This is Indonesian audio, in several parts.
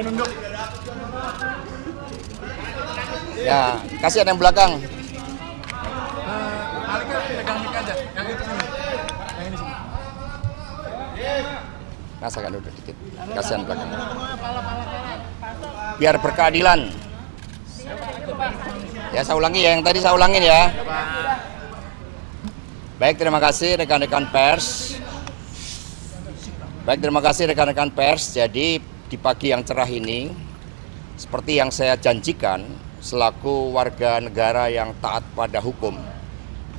Nunduk. Ya, kasihan yang belakang. Alika pegang mic aja, yang itu sini. Yang ini sini. Mas agak duduk dikit. Kasihan belakang. Biar berkeadilan. Ya, saya ulangi ya, yang tadi saya ulangin ya. Baik, terima kasih rekan-rekan pers. Baik, terima kasih rekan-rekan pers. Jadi di pagi yang cerah ini, seperti yang saya janjikan, selaku warga negara yang taat pada hukum,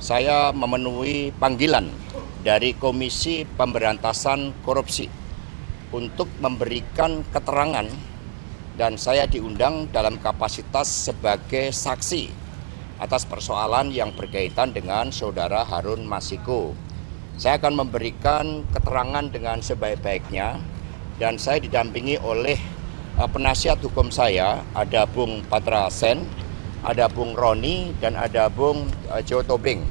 saya memenuhi panggilan dari Komisi Pemberantasan Korupsi untuk memberikan keterangan, dan saya diundang dalam kapasitas sebagai saksi atas persoalan yang berkaitan dengan saudara Harun Masiku. Saya akan memberikan keterangan dengan sebaik-baiknya, dan saya didampingi oleh penasihat hukum saya, ada Bung Patra Sen, ada Bung Roni, dan ada Bung Jo Tobing.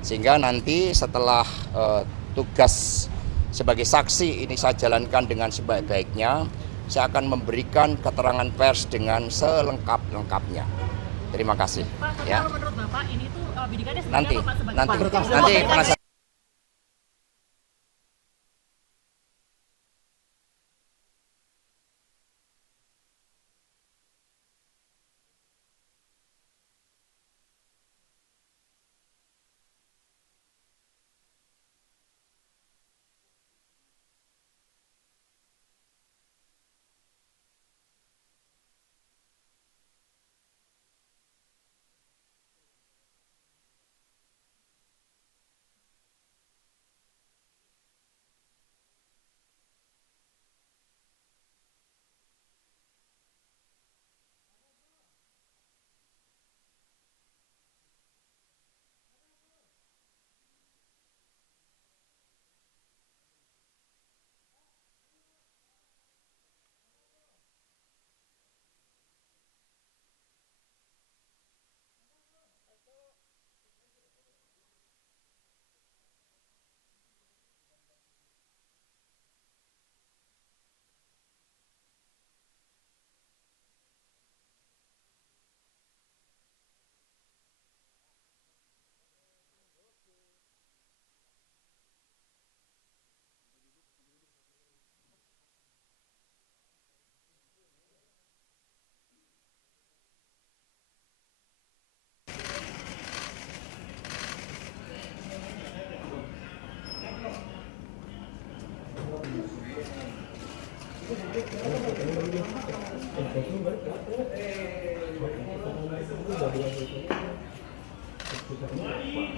Sehingga nanti setelah tugas sebagai saksi ini saya jalankan dengan sebaik-baiknya, saya akan memberikan keterangan pers dengan selengkap-lengkapnya. Terima kasih. Pak, Ya. kalau menurut Bapak ini tuh bidikannya Nanti sebagai apa, Pak? penasihat.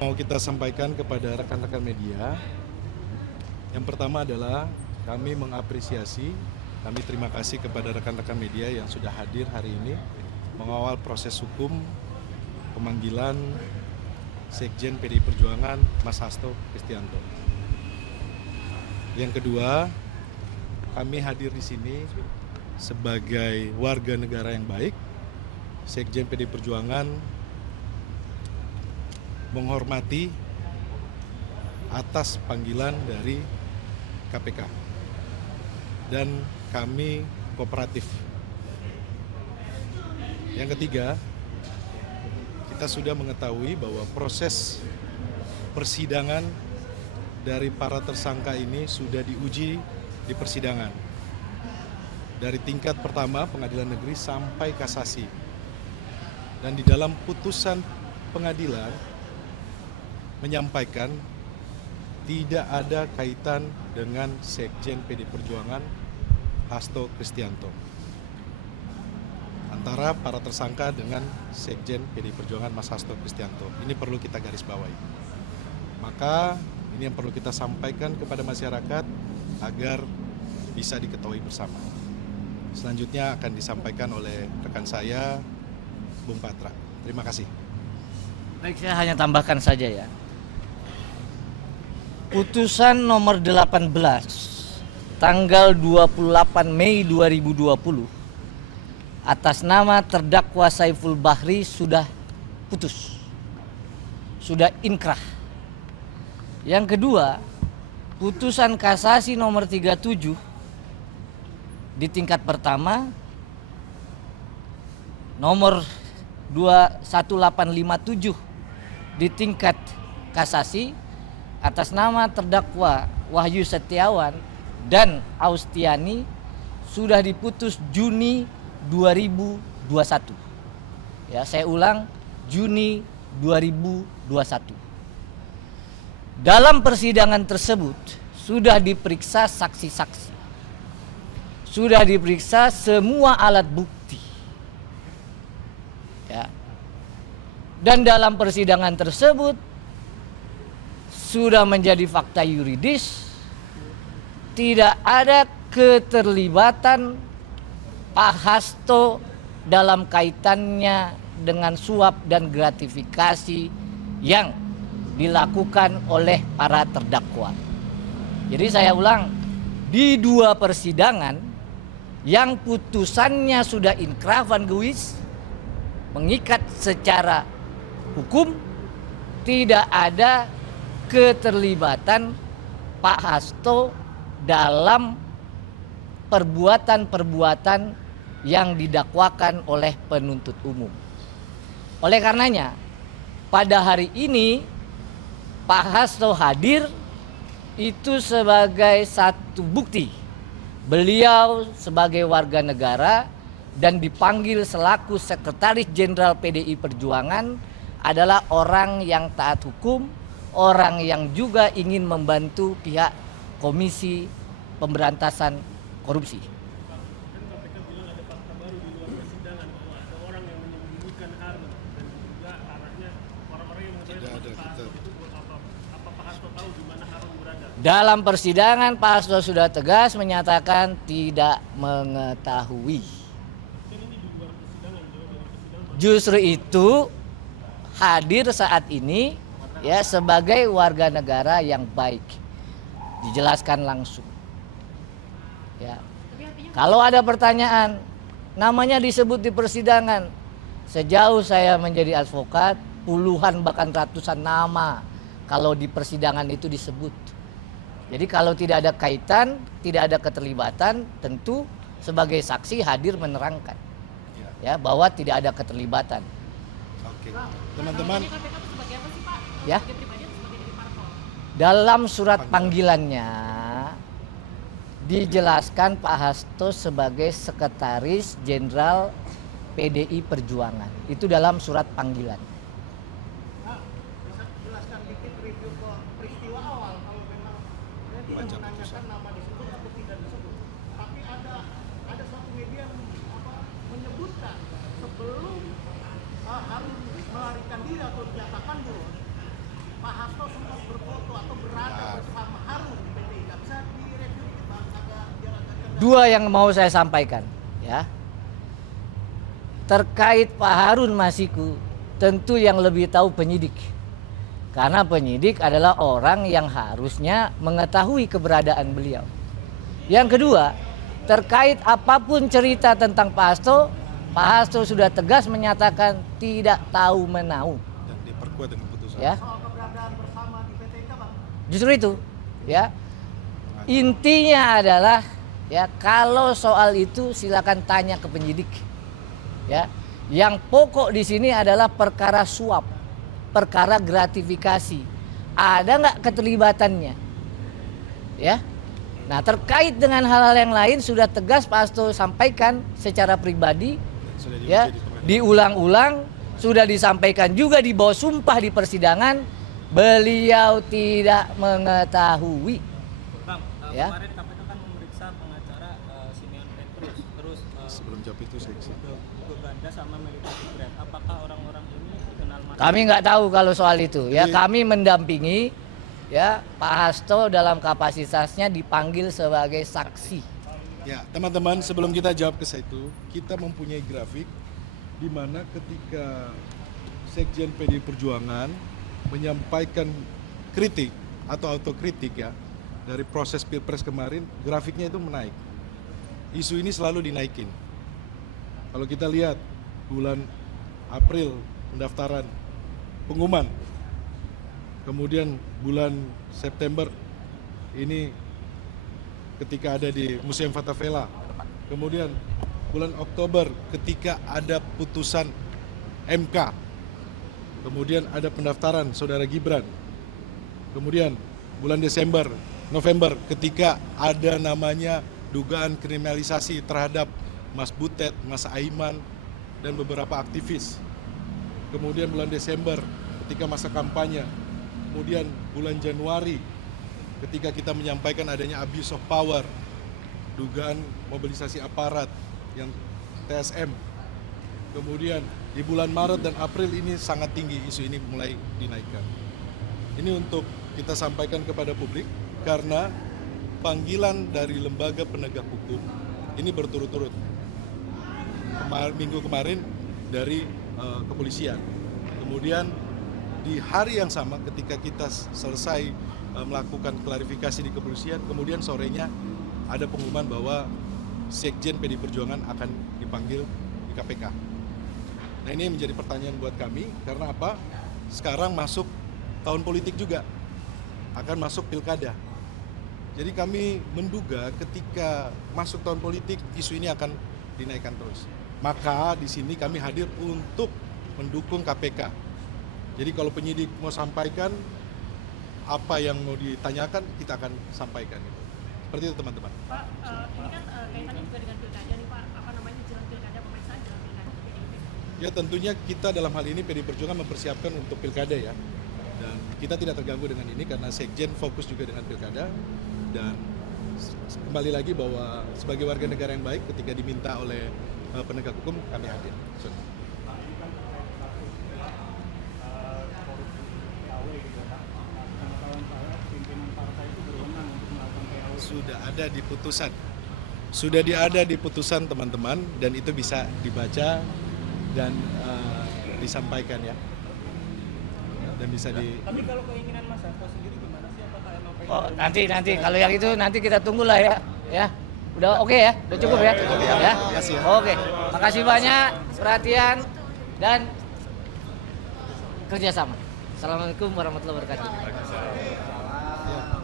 Mau kita sampaikan kepada rekan-rekan media, yang pertama adalah kami mengapresiasi, kami terima kasih kepada rekan-rekan media yang sudah hadir hari ini mengawal proses hukum pemanggilan Sekjen PDI Perjuangan Mas Hasto Kristianto. Yang kedua, kami hadir di sini sebagai warga negara yang baik. Sekjen PDI Perjuangan menghormati atas panggilan dari KPK dan kami kooperatif. Yang ketiga, kita sudah mengetahui bahwa proses persidangan dari para tersangka ini sudah diuji di persidangan dari tingkat pertama pengadilan negeri sampai kasasi, dan di dalam putusan pengadilan menyampaikan tidak ada kaitan dengan Sekjen PDI Perjuangan Hasto Kristianto antara para tersangka dengan Sekjen PDI Perjuangan Mas Hasto Kristianto. Ini perlu kita garis bawahi. Maka ini yang perlu kita sampaikan kepada masyarakat agar bisa diketahui bersama. Selanjutnya akan disampaikan oleh rekan saya, Bung Patra. Terima kasih. Baik, saya hanya tambahkan saja ya. Putusan nomor 18 tanggal 28 Mei 2020 atas nama terdakwa Saiful Bahri sudah putus. Sudah inkrah. Yang kedua, putusan kasasi nomor 37 di tingkat pertama nomor 21857 di tingkat kasasi atas nama terdakwa Wahyu Setiawan dan Austiani sudah diputus Juni 2021. Ya, saya ulang, Juni 2021. Dalam persidangan tersebut sudah diperiksa saksi-saksi. Sudah diperiksa semua alat bukti. Ya. Dan dalam persidangan tersebut sudah menjadi fakta yuridis, tidak ada keterlibatan Pak Hasto dalam kaitannya dengan suap dan gratifikasi yang dilakukan oleh para terdakwa. Jadi saya ulang, di dua persidangan yang putusannya sudah inkrah van geus, mengikat secara hukum, tidak ada keterlibatan Pak Hasto dalam perbuatan-perbuatan yang didakwakan oleh penuntut umum. Oleh karenanya, pada hari ini Pak Hasto hadir itu sebagai satu bukti. Beliau sebagai warga negara dan dipanggil selaku Sekretaris Jenderal PDI Perjuangan adalah orang yang taat hukum, orang yang juga ingin membantu pihak Komisi Pemberantasan Korupsi. Dalam persidangan Pak Hasto sudah tegas menyatakan tidak mengetahui. Justru itu hadir saat ini ya sebagai warga negara yang baik. Dijelaskan langsung. Ya. Kalau ada pertanyaan, namanya disebut di persidangan. Sejauh saya menjadi advokat, puluhan bahkan ratusan nama kalau di persidangan itu disebut. Jadi kalau tidak ada kaitan, tidak ada keterlibatan, tentu sebagai saksi hadir menerangkan ya bahwa tidak ada keterlibatan. Oke, teman-teman. Ya. Dalam surat panggilannya dijelaskan Pak Hasto sebagai Sekretaris Jenderal PDI Perjuangan. Itu dalam surat panggilan. Baca putusan. Tapi ada satu media menyebutkan sebelum Harun melarikan diri atau dinyatakan dulu Pak Hasto sempat berfoto atau berada bersama Harun di PT. Nggak bisa direview Pak, agak Dua yang mau saya sampaikan ya. Terkait Pak Harun Masiku, tentu yang lebih tahu penyidik. Karena penyidik adalah orang yang harusnya mengetahui keberadaan beliau. Yang kedua, terkait apapun cerita tentang Pak Hasto sudah tegas menyatakan tidak tahu menau. Dan diperkuat dengan putusan. Ya. soal keberadaan bersama di PTK, Bang. Justru itu, ya. Intinya adalah ya kalau soal itu silakan tanya ke penyidik. Ya. Yang pokok di sini adalah perkara suap, perkara gratifikasi. Ada nggak keterlibatannya? Ya. Nah, terkait dengan hal-hal yang lain sudah tegas Pak Hasto sampaikan secara pribadi, ya, diulang-ulang, sudah disampaikan juga di bawah sumpah di persidangan, beliau tidak mengetahui. Bang, Ya. kemarin KPK kan memeriksa pengacara Simeon Petrus, terus Sebelum jawab itu saya isi. Ganda sama Melita Gibran. Apakah orang-orang ini kenal mata? Kami nggak tahu kalau soal itu. Ya, kami mendampingi ya Pak Hasto dalam kapasitasnya dipanggil sebagai saksi. Ya, teman-teman, sebelum kita jawab ke situ, kita mempunyai grafik di mana ketika Sekjen PDI Perjuangan menyampaikan kritik atau autokritik ya dari proses Pilpres kemarin, grafiknya itu menaik. Isu ini selalu dinaikin. Kalau kita lihat bulan April pendaftaran pengumuman, kemudian bulan September ini ketika ada di Museum Fathahvela Kemudian bulan Oktober ketika ada putusan MK. Kemudian ada pendaftaran saudara Gibran. Kemudian bulan November ketika ada namanya dugaan kriminalisasi terhadap Mas Butet, Mas Aiman, dan beberapa aktivis. Kemudian bulan Desember ketika masa kampanye. Kemudian bulan Januari ketika kita menyampaikan adanya abuse of power, dugaan mobilisasi aparat yang TSM. Kemudian di bulan Maret dan April ini sangat tinggi, isu ini mulai dinaikkan. Ini untuk kita sampaikan kepada publik karena panggilan dari lembaga penegak hukum ini berturut-turut. Minggu kemarin dari kepolisian. Kemudian di hari yang sama ketika kita selesai melakukan klarifikasi di kepolisian, kemudian sorenya ada pengumuman bahwa Sekjen PD Perjuangan akan dipanggil di KPK. Nah, ini menjadi pertanyaan buat kami karena apa? Sekarang masuk tahun politik juga, akan masuk pilkada. Jadi kami menduga ketika masuk tahun politik isu ini akan dinaikkan terus. Maka di sini kami hadir untuk mendukung KPK. Jadi kalau penyidik mau sampaikan apa yang mau ditanyakan, kita akan sampaikan. Seperti itu teman-teman. Pak, ini kan kaitannya juga dengan pilkada nih Pak, apa namanya jelang pilkada, pemeriksaan jelang pilkada PDIP. Ya tentunya kita dalam hal ini PD Perjuangan mempersiapkan untuk pilkada ya. Dan kita tidak terganggu dengan ini karena Sekjen fokus juga dengan pilkada. Dan kembali lagi bahwa sebagai warga negara yang baik ketika diminta oleh penegak hukum kami hadir. Sudah ada di putusan. Sudah ada di putusan teman-teman dan itu bisa dibaca dan disampaikan ya. Dan bisa di. Tapi kalau keinginan Mas Hasto sendiri gimana sih? Apakah emang pengen? Oh, nanti kalau yang itu nanti kita tunggulah ya. Ya. Udah oke ya? Udah cukup ya? Ya. Oke. Makasih banyak perhatian dan kerjasama. Assalamualaikum warahmatullahi wabarakatuh.